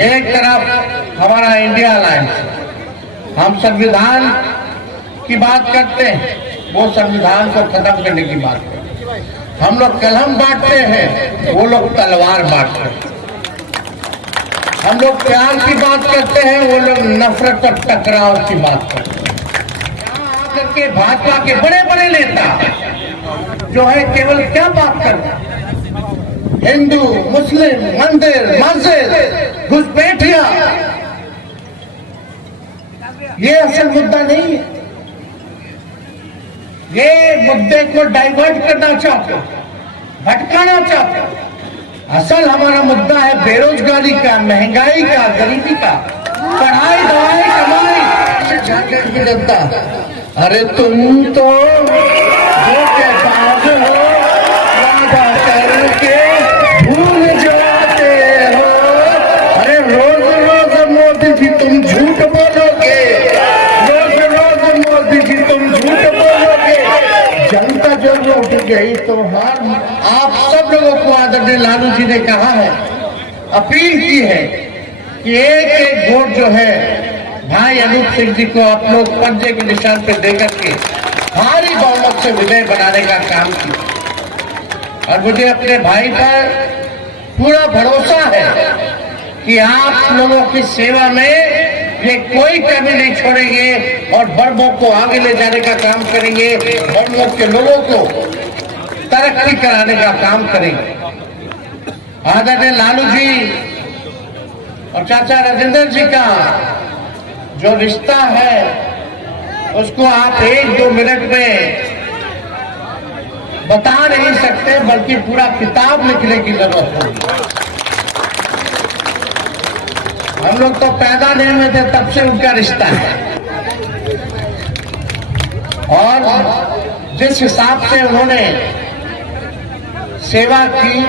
एक तरफ हमारा इंडिया अलायंस, हम संविधान की बात करते हैं, वो संविधान को खत्म करने की बात करते हैं। हम लोग कलम बांटते हैं, वो लोग तलवार बांटते हैं। हम लोग प्यार की बात करते हैं, वो लोग नफरत और टकराव की बात करते हैं। यहाँ आकर के भाजपा के बड़े बड़े नेता जो है केवल क्या बात करते हैं, हिंदू मुस्लिम मंदिर मस्जिद घुसपैठिया, ये असल मुद्दा नहीं है। ये मुद्दे को डाइवर्ट करना चाहते हो, भटकाना चाहते हो। असल हमारा मुद्दा है बेरोजगारी का, महंगाई का, गरीबी का, पढ़ाई दवाई कमाई। झारखंड की जनता, अरे तुम तो धोखेबाज हो, वादा करके भूल जाते हो। अरे रोज रोज मोदी जी तुम झूठ बोलोगे, रोज रोज मोदी जी तुम झूठ बोलोगे। जनता जो उठ गई तो आप सब लोगों को आदरणीय लालू जी ने कहा है, अपील की है कि एक एक वोट जो है भाई अनूप सिंह जी को आप लोग पंजे के निशान पे देकर के भारी बहुमत से विजय बनाने का काम किया। और मुझे अपने भाई पर पूरा भरोसा है कि आप लोगों की सेवा में ये कोई कमी नहीं छोड़ेंगे और बड़बों को आगे ले जाने का काम करेंगे, बड़बों के लोगों को तरक्की कराने का काम करेंगे। आदरणीय लालू जी और चाचा राजेंद्र जी का जो रिश्ता है उसको आप 1-2 मिनट में बता नहीं सकते, बल्कि पूरा किताब लिखने की जरूरत होगी। हम लोग तो पैदा नहीं हुए थे तब से उनका रिश्ता है, और जिस हिसाब से उन्होंने सेवा की,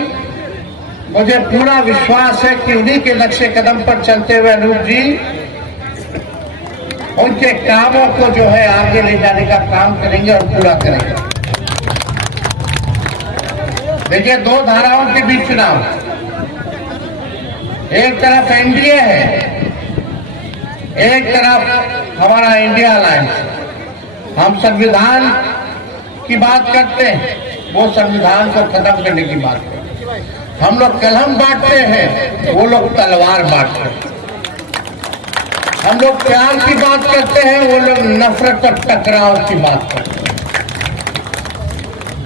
मुझे पूरा विश्वास है कि उन्हीं के नक्शे कदम पर चलते हुए अनूप जी उनके कामों को जो है आगे ले जाने का काम करेंगे और पूरा करेंगे। देखिए, 2 धाराओं के बीच चुनाव, एक तरफ एनडीए है, एक तरफ हमारा इंडिया अलायंस। हम संविधान की बात करते हैं, वो संविधान को खत्म करने की बात करते हैं। हम लोग कलम बांटते हैं, वो लोग तलवार बांटते हैं। हम लोग प्यार की बात करते हैं, वो लोग नफरत और टकराव की बात करते हैं।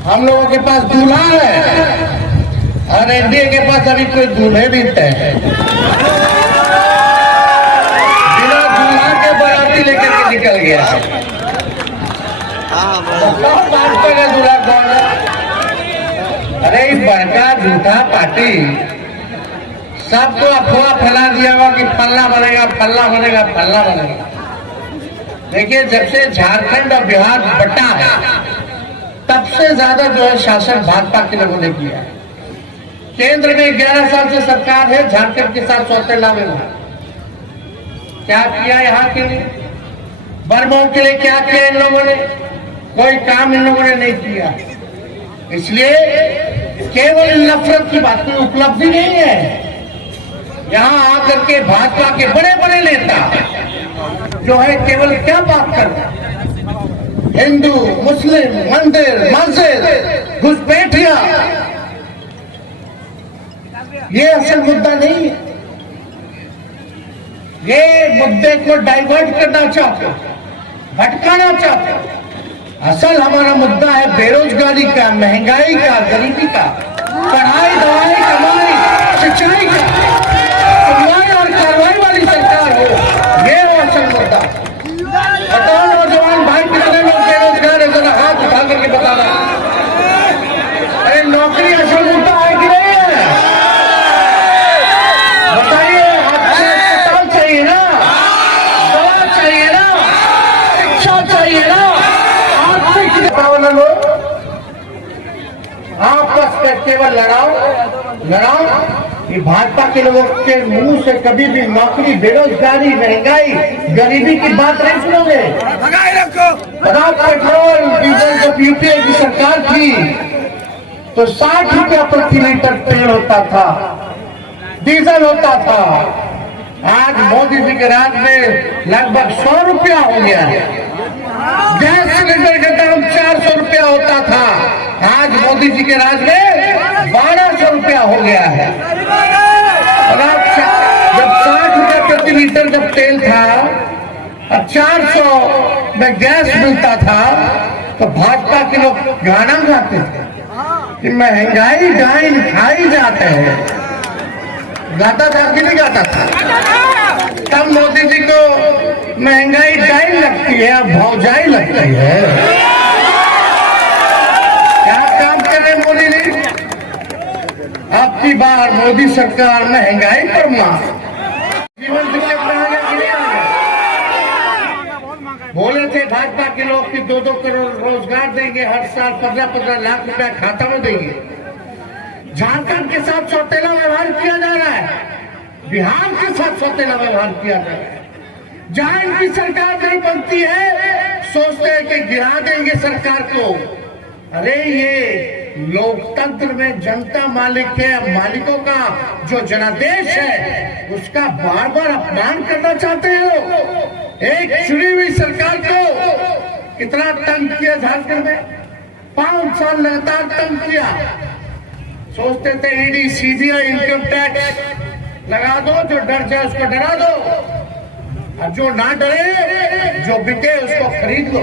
हम लोगों के पास दूल्हा है और एनडीए के पास अभी कोई दूल्हे भी तय है। बिना दूल्हा के बाराती लेकर के निकल गया है। कौन बात करेगा दूल्हा कौन है? अरे बड़का झूठा पार्टी सबको अफवाह फैला दिया हुआ कि फल्ला बनेगा फल्ला बनेगा फल्ला बनेगा। देखिए, जब से झारखंड और बिहार बटा है तब से ज्यादा जो है शासन भाजपा के लोगों ने किया है। केंद्र में 11 साल से सरकार है, झारखंड के साथ सौतेला में क्या किया यहाँ के लिए, बर्मों के लिए क्या किया इन लोगों ने? कोई काम इन लोगों ने नहीं किया। इसलिए केवल नफरत की बात, कोई उपलब्धि नहीं है। यहाँ आकर के भाजपा के बड़े बड़े नेता जो है केवल क्या बात करते हैं, हिंदू मुस्लिम मंदिर मस्जिद घुसपैठिया, ये असल मुद्दा नहीं है। ये मुद्दे को डाइवर्ट करना चाहते हो, भटकाना चाहते हो। असल हमारा मुद्दा है बेरोजगारी का, महंगाई का, गरीबी का, पढ़ाई दवाई कमाई सिंचाई का, सुनवाई और कार्रवाई वाली सरकार हो, ये हो असल मुद्दा। बताओ नौजवान भाई, कितने लोग बेरोजगार है? जरा हाथ उठा करके बताना। अरे नौकरी असल मुद्दा है कि नहीं है? बताइए। आपसे अस्पताल चाहिए ना, दवा चाहिए ना, शिक्षा चाहिए ना, वाला लोग आपस में केवल लड़ाओ कि भाजपा के लोगों के मुंह से कभी भी नौकरी, बेरोजगारी, महंगाई, गरीबी की बात नहीं सुनोगे। बताओ, पेट्रोल डीजल जब यूपीए की सरकार थी तो 60 रुपया प्रति लीटर तेल होता था, डीजल होता था। आज मोदी जी के राज में लगभग 100 रुपया हो गया है। गैस सिलेंडर का दाम 400 रुपया होता था, आज मोदी जी के राज में 1200 रुपया हो गया है। और आप जब 60 रुपये प्रति लीटर जब तेल था और 400 में गैस मिलता था, तो भाजपा के लोग गाना गाते थे कि महंगाई डाइन खाई जाते हैं। गाता था कि नहीं गाता था? तब मोदी जी को महंगाई डाइन लगती है, अब भौजाई लगती है। क्या काम करे मोदी जी? अब की बार मोदी सरकार महंगाई पर मार, जीवन दिक्कत में आ गया कि नहीं आ गया? बोले थे भाजपा के लोग कि 2-2 करोड़ रोजगार देंगे, हर साल 15-15 लाख रुपया खाता में देंगे। झारखंड के साथ सौतेला व्यवहार किया जा रहा है, बिहार के साथ सौतेला व्यवहार किया जा रहा है। जहां इनकी सरकार नहीं बनती है, सोचते हैं कि गिरा देंगे सरकार को। अरे ये लोकतंत्र में जनता मालिक है, मालिकों का जो जनादेश है उसका बार बार अपमान करना चाहते हैं लोग। एक चुनी हुई सरकार को कितना तंग किया झारखंड में, 5 साल लगातार तंग किया। सोचते थे ईडी सीबीआई इनकम टैक्स लगा दो, जो डर जाए उसको डरा दो, और जो ना डरे, जो बिके उसको खरीद लो।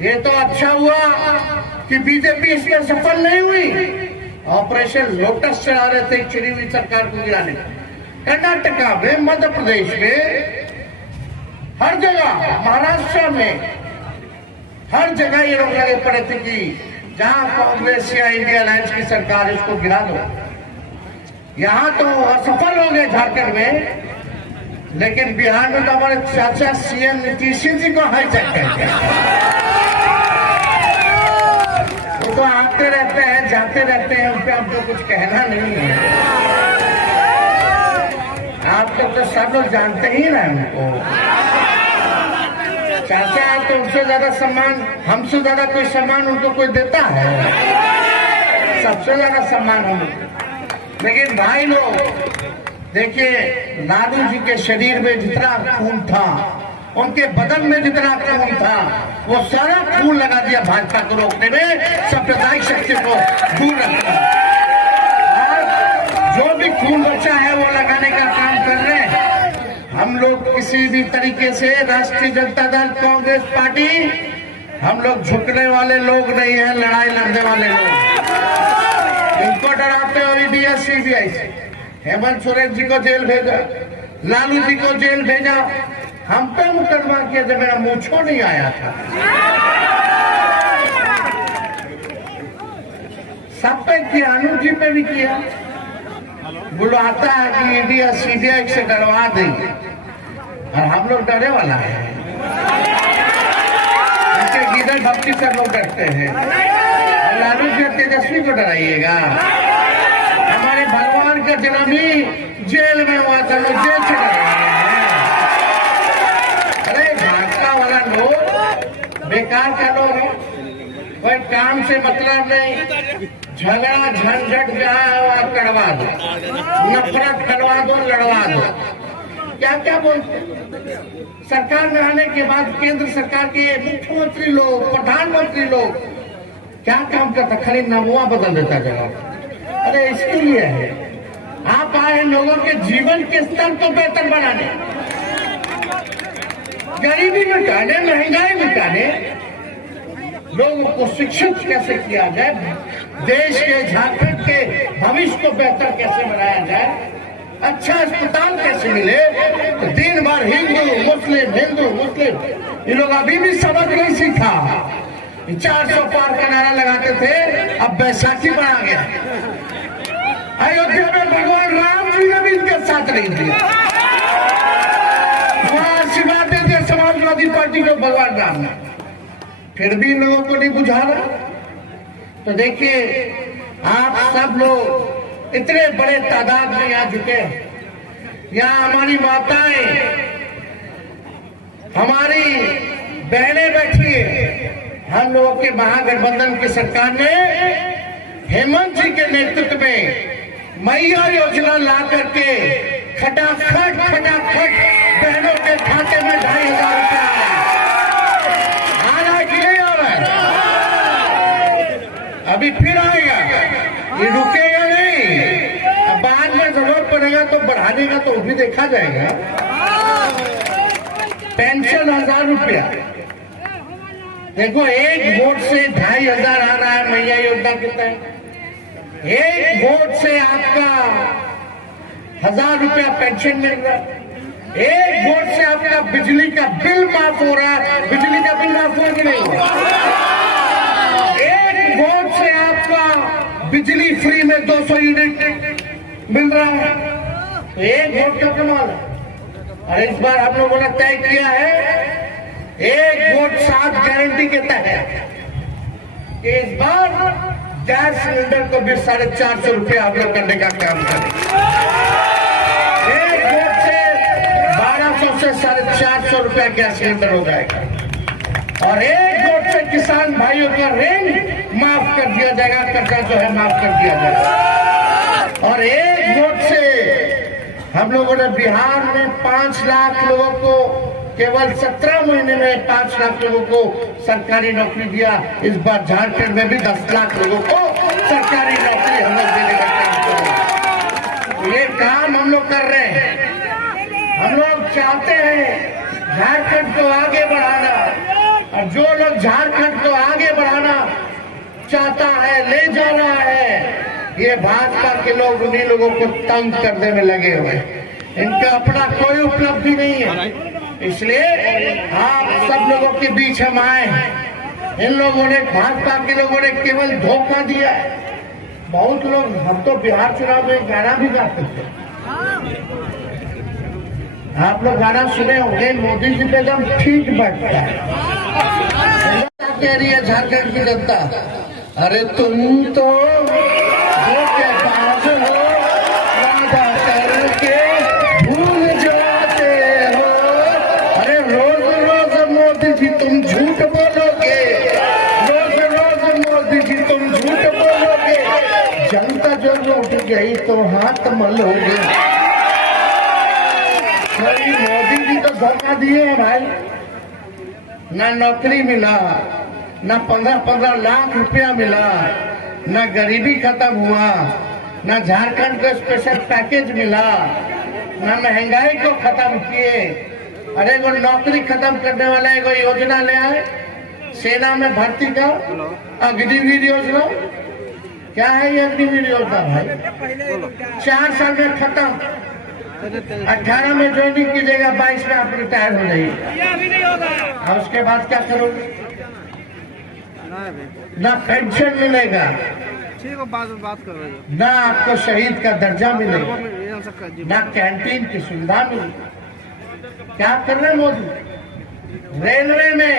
ये तो अच्छा हुआ कि बीजेपी इसमें सफल नहीं हुई। ऑपरेशन लोटस चला रहे थे चुनी हुई सरकार को गिराने। कर्नाटका में, मध्य प्रदेश में, हर जगह, महाराष्ट्र में, हर जगह ये लोग लगे पड़े थे कि जहां कांग्रेस या इंडिया अलायंस की सरकार है उसको गिरा दो। यहां तो असफल हो गए झारखंड में, लेकिन बिहार में तो हमारे चाचा सीएम नीतीश जी को हाईजैक करते हैं। वो तो आते रहते हैं, जाते रहते हैं, उन पर हमको कुछ कहना नहीं है। आप तो सब लोग जानते ही ना उनको। चाचा तो उनसे ज्यादा सम्मान, हमसे ज्यादा कोई सम्मान उनको कोई देता है? सबसे ज्यादा सम्मान हम। लेकिन भाई लोग देखिए, लालू जी के शरीर में जितना खून था, उनके बदन में जितना खून था, वो सारा खून लगा दिया भाजपा को रोकने में, सांप्रदायिक शक्ति को दूर रखना। जो भी खून बचा है वो लगाने का काम कर रहे हैं। हम लोग किसी भी तरीके से राष्ट्रीय जनता दल, कांग्रेस पार्टी, हम लोग झुकने वाले लोग नहीं है, लड़ाई लड़ने वाले लोग। इनको डराते हो ईडी सीबीआई से। हेमंत सोरेन जी को जेल भेजा, लालू जी को जेल भेजा, हम पे मुकदमा किया जब मेरा मूंछो नहीं आया था। सब पे किया, अनु जी पे भी किया। बुलाता है कि ईडी या सीबीआई से डरवा देंगे, और हम लोग डरे वाला है। इनके गिदड़ भक्ति से लोग डरते हैं। और लालू जी तेजस्वी को डराइएगा? हमारे भगवान का जन्म ही जेल में हुआ था, लोग जेल से डर रहे हैं। अरे भाजपा वाला लोग बेकार का लोग है, कोई काम से मतलब नहीं। झगड़ा झंझट जहाँ करवा दो, नफरत करवा दो, लड़वा दो। क्या क्या बोलते? सरकार में आने के बाद केंद्र सरकार के मुख्यमंत्री लोग, प्रधानमंत्री लोग क्या काम करता? खाली नमुआ बदल देता जगह। अरे इसके लिए है, आप आए लोगों के जीवन के स्तर को बेहतर बनाने, गरीबी मिटाने, महंगाई मिटाने, लोगों को शिक्षित कैसे किया जाए, देश के, झारखंड के भविष्य को बेहतर कैसे बनाया जाए, अच्छा अस्पताल कैसे मिले। तो दिन भर हिंदू मुस्लिम, ये लोग अभी भी सबक नहीं सीखा। 400 पार का नारा लगाते थे, अब बैसाखी बना गया। अयोध्या में भगवान राम जी ने भी इनके साथ नहीं दिया। वहां आशीर्वाद देते समाजवादी पार्टी को भगवान राम ने, फिर भी इन लोगों को नहीं बुझा रहा। तो देखिए, आप सब लोग इतने बड़े तादाद में यहाँ जुटे हैं। यहाँ हमारी माताएं, हमारी बहनें बैठी है। हम लोगों के महागठबंधन की सरकार ने हेमंत जी के नेतृत्व में मैया योजना ला करके खटाखट बढ़ेगा तो बढ़ाने का तो भी देखा जाएगा। पेंशन 1000 रुपया, देखो एक वोट से 2500 आ रहा है। मैया योजना कितना है? एक वोट से आपका 1000 रुपया पेंशन मिल रहा है। एक वोट से आपका बिजली का बिल माफ हो रहा है। बिजली का बिल माफ हो कि नहीं? एक वोट से आपका बिजली फ्री में 200 यूनिट मिल रहा है। तो एक वोट का कमाल है। और इस बार हम लोगों ने तय किया है एक वोट 7 गारंटी के तहत इस बार गैस सिलेंडर को भी 450 रुपया हम लोग करने का काम करें। एक वोट से 1200 से 450 रुपया गैस सिलेंडर हो जाएगा। और एक वोट से किसान भाइयों का ऋण माफ कर दिया जाएगा, कर्जा जो है माफ कर दिया जाएगा। और एक वोट से हम लोगों ने बिहार में 5 लाख लोगों को केवल 17 महीने में 5 लाख लोगों को सरकारी नौकरी दिया। इस बार झारखंड में भी 10 लाख लोगों को सरकारी नौकरी हम लोग देने का काम करें। ये काम हम लोग कर रहे हैं। हम लोग चाहते हैं झारखंड को आगे बढ़ाना, और जो लोग झारखंड को आगे बढ़ाना चाहता है, ले जाना है, ये भाजपा के लोग उन्हीं लोगों को तंग करने में लगे हुए हैं। इनका अपना कोई उपलब्धि नहीं है। इसलिए आप सब लोगों के बीच हम आए हैं। इन लोगों ने, भाजपा के लोगों ने केवल धोखा दिया है। बहुत लोग, हम तो बिहार चुनाव में गाना भी गाते थे, आप लोग गाना सुने होंगे, मोदी जी पे एकदम ठीक बैठता है। कह रही है झारखंड की जनता, अरे तुम तो धोखेबाज हो, वादा करके भूल जाते हो। अरे रोज रोज मोदी जी तुम झूठ बोलोगे, रोज रोज मोदी जी तुम झूठ बोलोगे। जनता जो लौट गई तो हाथ मलोगे। मोदी जी तो धोखा दिए हैं भाई। ना नौकरी मिला, ना 15-15 लाख रुपया मिला, ना गरीबी खत्म हुआ, ना झारखंड को स्पेशल पैकेज मिला, ना महंगाई को खत्म किए। अरे वो नौकरी खत्म करने वाला एगो योजना ले आए, सेना में भर्ती का अग्निवीर योजना। क्या है ये अग्निवीर योजना भाई? 4 साल में खत्म। 18 में ज्वाइनिंग कीजिएगा, 22 में आप रिटायर हो जाइए। और उसके बाद क्या करोगे? ना पेंशन मिलेगा, बात करो, ना आपको शहीद का दर्जा मिलेगा, ना कैंटीन की सुविधा मिलेगी। क्या कर रहे मोदी? रेलवे में,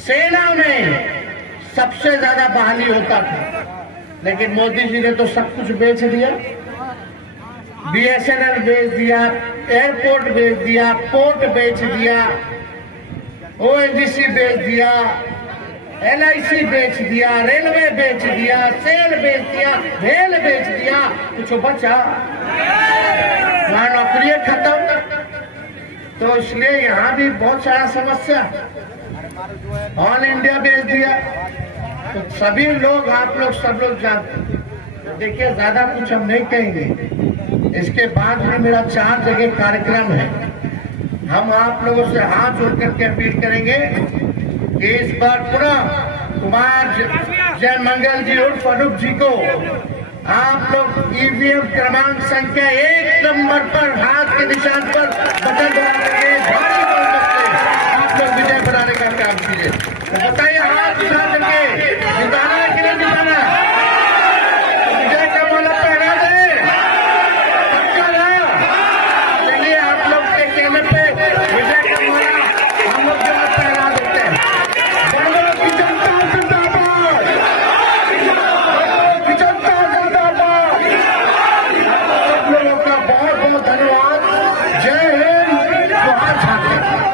सेना में सबसे ज्यादा बहाली होता था, लेकिन मोदी जी ने तो सब कुछ बेच दिया। BSNL बेच दिया, एयरपोर्ट बेच दिया, पोर्ट बेच दिया, ONGC बेच दिया, LIC बेच दिया, रेलवे बेच दिया, सेल बेच दिया, रेल बेच दिया। कुछ बचा? वहां नौकरियां खत्म। तो इसलिए यहाँ भी बहुत सारा समस्या। ऑल इंडिया बेच दिया। तो सभी लोग, आप लोग सब लोग जानते हैं। देखिए, ज्यादा कुछ हम नहीं कहेंगे। इसके बाद भी मेरा 4 जगह कार्यक्रम है। हम आप लोगों से हाथ जोड़ करके अपील करेंगे कि इस बार पुनः कुमार जयमंगल जी उर्फ अनूप जी को आप लोग EVM क्रमांक संख्या 1 नंबर पर हाथ के निशान पर बटन दबा करके भारी बहुमत से आप लोग विजय बनाने का काम कीजिए। बताइए, हाथ उठा करके